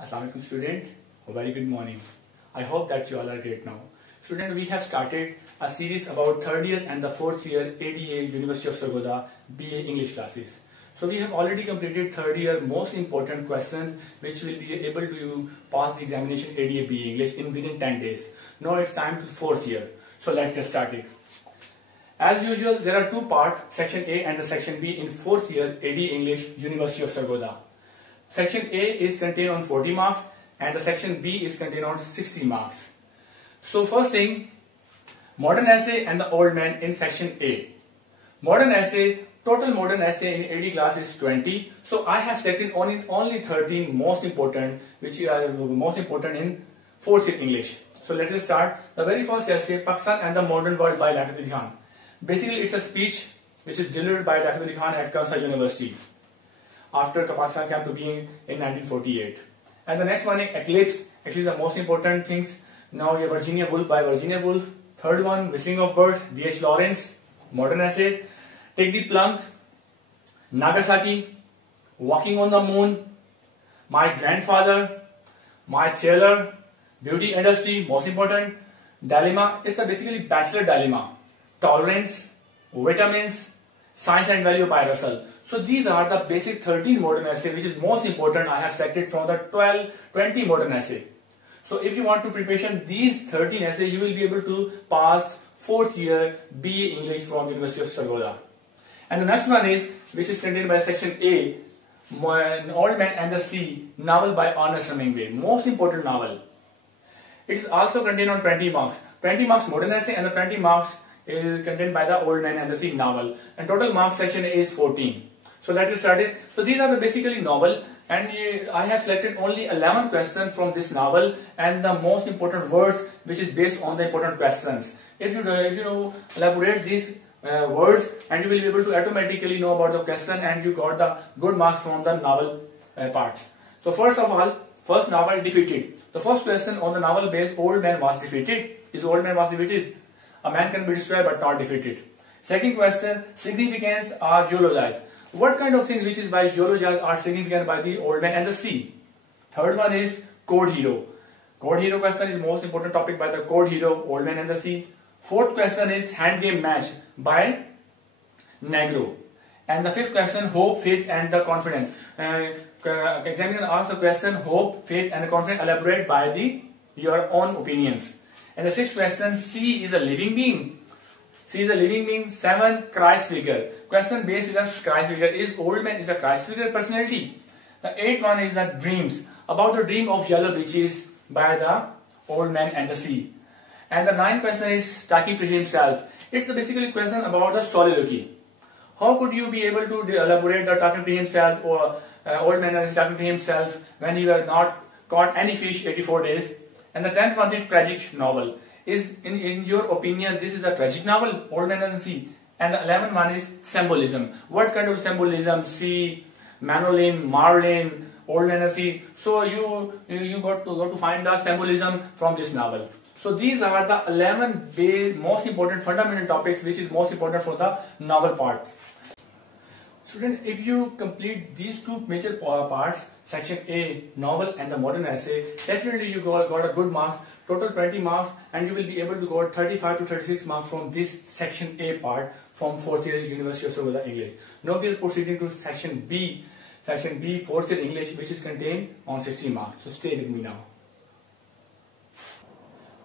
Assalamualaikum student, a very good morning. I hope that you all are great now. Student, we have started a series about third year and the fourth year ADA University of Sargodha BA English classes. So we have already completed third year most important question which will be able to pass the examination ADA BA English in within 10 days. Now it's time to fourth year. So let's get started. As usual, there are two parts, section A and the section B in fourth year ADA English University of Sargodha. Section A is contained on 40 marks and the section B is contained on 60 marks. So first thing, modern essay and the old man in section A. Modern essay, total modern essay in AD class is 20. So I have selected only 13 most important, which are most important in fourth year English. So let us start. The very first essay, Pakistan and the Modern World by Liaquat Ali Khan. Basically it's a speech which is delivered by Liaquat Ali Khan at Kansai University after Pakistan came to being in 1948. And the next one is Eclipse. Actually the most important things. Now you have Virginia Woolf by Virginia Woolf. Third one, Whistling of Birds, D.H. Lawrence, modern essay. Take the Plunge, Nagasaki, Walking on the Moon, My Grandfather, My Tailor, Beauty Industry, most important. Dilemma, it's a basically bachelor dilemma. Tolerance, Vitamins, Science and Value by Russell. So these are the basic 13 modern essay which is most important. I have selected from the 20 modern essay. So if you want to prepare these 13 essays, you will be able to pass fourth year BA English from University of Sargodha. And the next one is, which is contained by section A, Old Man and the Sea, novel by Ernest Hemingway. Most important novel. It is also contained on 20 marks. 20 marks modern essay and the 20 marks is contained by the Old Man and the Sea novel. And total marks section A is 14. So let us start it. So these are the basically novel, and I have selected only 11 questions from this novel and the most important words which is based on the important questions. If you elaborate these words, and you will be able to automatically know about the question and you got the good marks from the novel parts. So first of all, first novel, Defeated. The first question on the novel base, Old Man was defeated. Is Old Man was defeated? A man can be destroyed but not defeated. Second question, significance or geologized. What kind of things which is by geologized are significant by the Old Man and the Sea? Third one is Code Hero. Code Hero question is most important topic by the Code Hero, Old Man and the Sea. Fourth question is Hand Game Match by Negro. And the fifth question, Hope, Faith and the Confidence. Examiner asks the question, Hope, Faith and the Confidence, elaborate by your own opinions. And the sixth question, C is a living being. C is a living being. 7, Christ figure. Question based is a Christ figure. Is Old Man is a Christ figure personality? The eighth one is the Dreams. About the dream of yellow beaches by the Old Man and the Sea. And the ninth question is talking to himself. It's a basically question about the soliloquy. How could you be able to elaborate the talking to himself, or Old Man is talking to himself when you have not caught any fish 84 days? And the 10th one is tragic novel. Is in your opinion this is a tragic novel, Old Man and the Sea? And the 11th one is symbolism. What kind of symbolism? Sea, Manolin, Marlin, Old Man and the Sea. So you got to find the symbolism from this novel. So these are the 11 most important fundamental topics which is most important for the novel part. Student, if you complete these two major parts, section A, novel and the modern essay, definitely you got a good marks, total 20 marks, and you will be able to get 35 to 36 marks from this section A part from fourth year University of Sargodha English. Now we are proceeding to section B, fourth year English, which is contained on 60 marks. So stay with me now.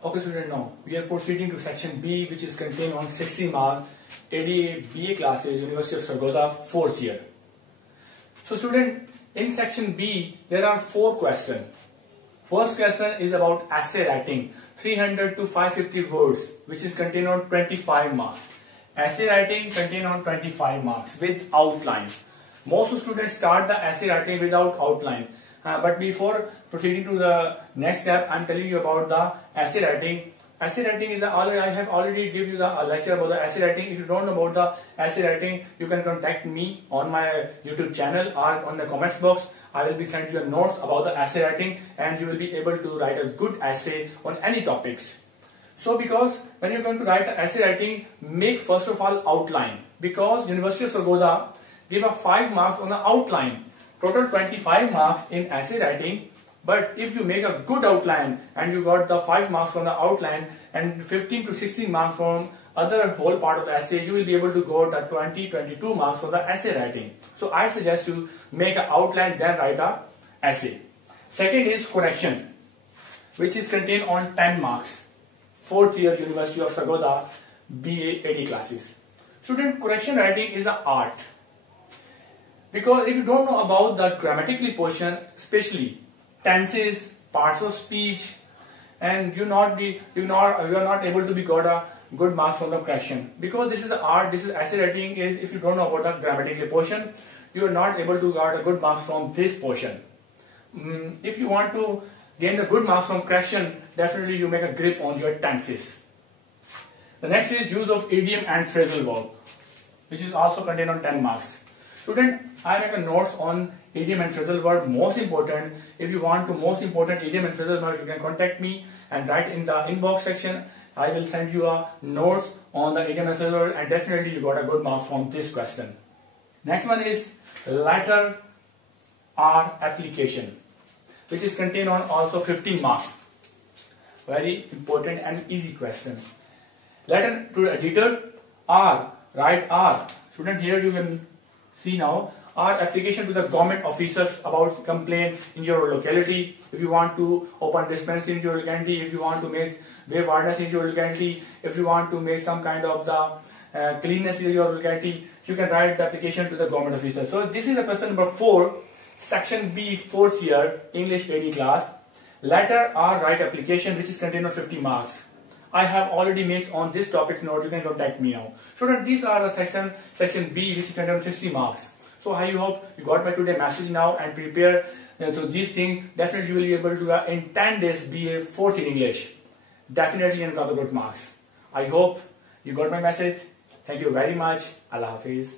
Okay student, now we are proceeding to section B, which is contained on 60 marks, ADA BA classes, University of Sargodha, fourth year. So student, in section B, there are 4 questions. First question is about essay writing, 300 to 550 words, which is contained on 25 marks. Essay writing contained on 25 marks with outline. Most students start the essay writing without outline. But before proceeding to the next step, I am telling you about the essay writing. Essay writing is I have already given you the lecture about the essay writing. If you don't know about the essay writing, you can contact me on my YouTube channel or on the comments box. I will be sending you notes about the essay writing, and you will be able to write a good essay on any topics. So because when you're going to write an essay writing, make first of all outline. Because University of Sargodha give a 5 marks on the outline. Total 25 marks in essay writing, But if you make a good outline and you got the 5 marks from the outline and 15 to 16 marks from other whole part of the essay, you will be able to go the 22 marks for the essay writing. So I suggest you make an outline, then write a essay. Second is correction, which is contained on 10 marks. 4th year University of Sargodha BA AD classes. Student, correction writing is an art. Because if you don't know about the grammatically portion, especially tenses, parts of speech, and you are not able to be got a good marks from the correction. Because this is the art, this is essay writing is, if you don't know about the grammatical portion, you are not able to get a good marks from this portion. If you want to gain the good marks from correction, definitely you make a grip on your tenses. The next is use of idiom and phrasal verb, which is also contained on 10 marks. Student, I make a notes on idiom and phrasal verb, most important. If you want to most important idiom and phrasal verb, you can contact me and write in the inbox section. I will send you a notes on the idiom and phrasal verb, and definitely you got a good mark from this question. Next one is letter R application, which is contained on also 15 marks. Very important and easy question. Letter to the editor, R, write R. Student, here you can see now, R application to the government officers about complaint in your locality. If you want to open dispensary in your locality, if you want to make wave awareness in your locality, if you want to make some kind of the cleanness in your locality, you can write the application to the government officer. So this is the question number 4, section B, 4th year English AD class. Letter R write application, which is contained on 50 marks. I have already made on this topic note. You can contact me now. Students, these are the section B, which is contained on 60 marks. So I hope you got my today message now and prepare to these things. Definitely you will be able to in 10 days be a 4th in English. Definitely you got the good marks. I hope you got my message. Thank you very much. Allah Hafiz.